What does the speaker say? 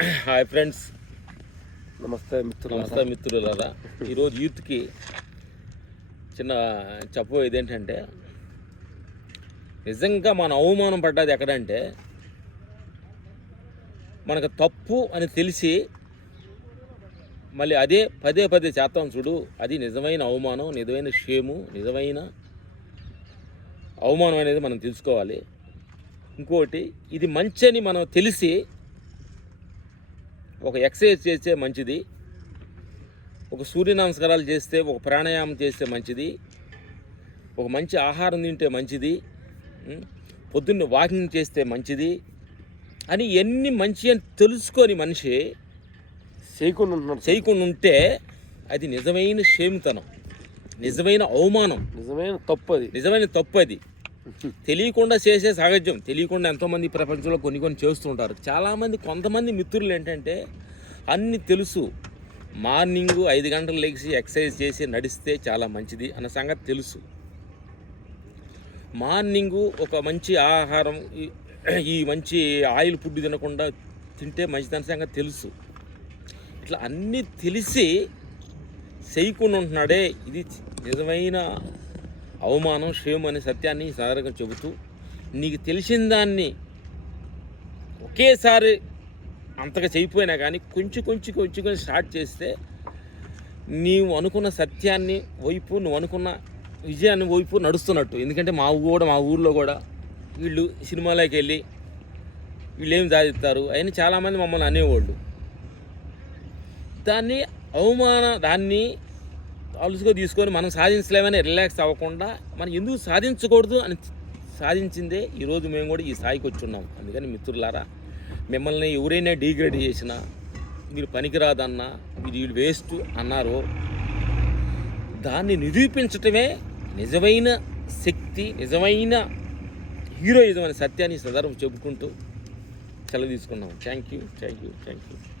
Hi friends. నమస్తే మిత్రులు నమస్తే మిత్రులారా. ఈరోజు యూత్కి చిన్న చెప్పబోయేది ఏంటంటే నిజంగా మన అవమానం పడ్డది ఎక్కడంటే మనకు తప్పు అని తెలిసి మళ్ళీ అదే పదే పదే చేస్తాం చూడు అది నిజమైన అవమానం నిజమైన షేము నిజమైన అవమానం అనేది మనం తెలుసుకోవాలి. ఇంకోటి ఇది మంచి అని మనం తెలిసి ఒక ఎక్సర్సైజ్ చేస్తే మంచిది. ఒక సూర్య నమస్కారాలు చేస్తే ఒక ప్రాణాయామం చేస్తే మంచిది. ఒక మంచి ఆహారం తింటే మంచిది? పొద్దున్నే వాకింగ్ చేస్తే మంచిది. అని ఎన్ని మంచి అని తెలుసుకొని మనిషి చేయకుండా చేయకుండా ఉంటే అది నిజమైన షేమితనం నిజమైన అవమానం. నిజమైన తప్పు అది. నిజమైన తప్పు అది. తెలియకుండా చేసే సహజం. తెలియకుండా ఎంతోమంది ప్రపంచంలో కొన్ని కొన్ని చేస్తుంటారు చాలామంది కొంతమంది మిత్రులు ఏంటంటే అన్ని తెలుసు. మార్నింగ్ ఐదు గంటలు లేచి ఎక్సర్సైజ్ చేసి నడిస్తే చాలా మంచిది అన్న సంగతి తెలుసు. మార్నింగు ఒక మంచి ఆహారం ఈ- మంచి ఆయిల్ ఫుడ్ తినకుండా తింటే మంచిదన్న సంగతి తెలుసు. ఇట్లా అన్నీ తెలిసి చేయకుండా ఉంటున్నాడే. ఇది నిజమైన అవమానం క్షేమం అనే సత్యాన్ని సాధారణంగా చెబుతూ నీకు తెలిసిన దాన్ని ఒకేసారి అంతగా చేయిపోయినా కానీ కొంచెం కొంచెం కొంచెం కొంచెం స్టార్ట్ చేస్తే నీవు అనుకున్న సత్యాన్ని వైపు నువ్వు అనుకున్న విజయాన్ని వైపు నడుస్తున్నట్టు. ఎందుకంటే మా కూడా మా ఊర్లో కూడా వీళ్ళు సినిమాలోకి వెళ్ళి వీళ్ళు ఏం సాధిస్తారు అయినా చాలామంది మమ్మల్ని అనేవాళ్ళు. దాన్ని అవమాన దాన్ని అలుసుగా తీసుకొని మనం సాధించలేమని రిలాక్స్ అవ్వకుండా మనం ఎందుకు సాధించకూడదు అని సాధించిందే ఈరోజు మేము కూడా ఈ స్థాయికి వచ్చి ఉన్నాం అందుకని మిత్రులారా మిమ్మల్ని ఎవరైనా డీగ్రేడ్ చేసినా మీరు పనికిరాదన్నా మీరు వీళ్ళు వేస్ట్ అన్నారో దాన్ని నిరూపించటమే నిజమైన శక్తి నిజమైన హీరోయిజం అనే సత్యాన్ని సందర్భం చెప్పుకుంటూ సెలవు తీసుకున్నాం. Thank you thank you thank you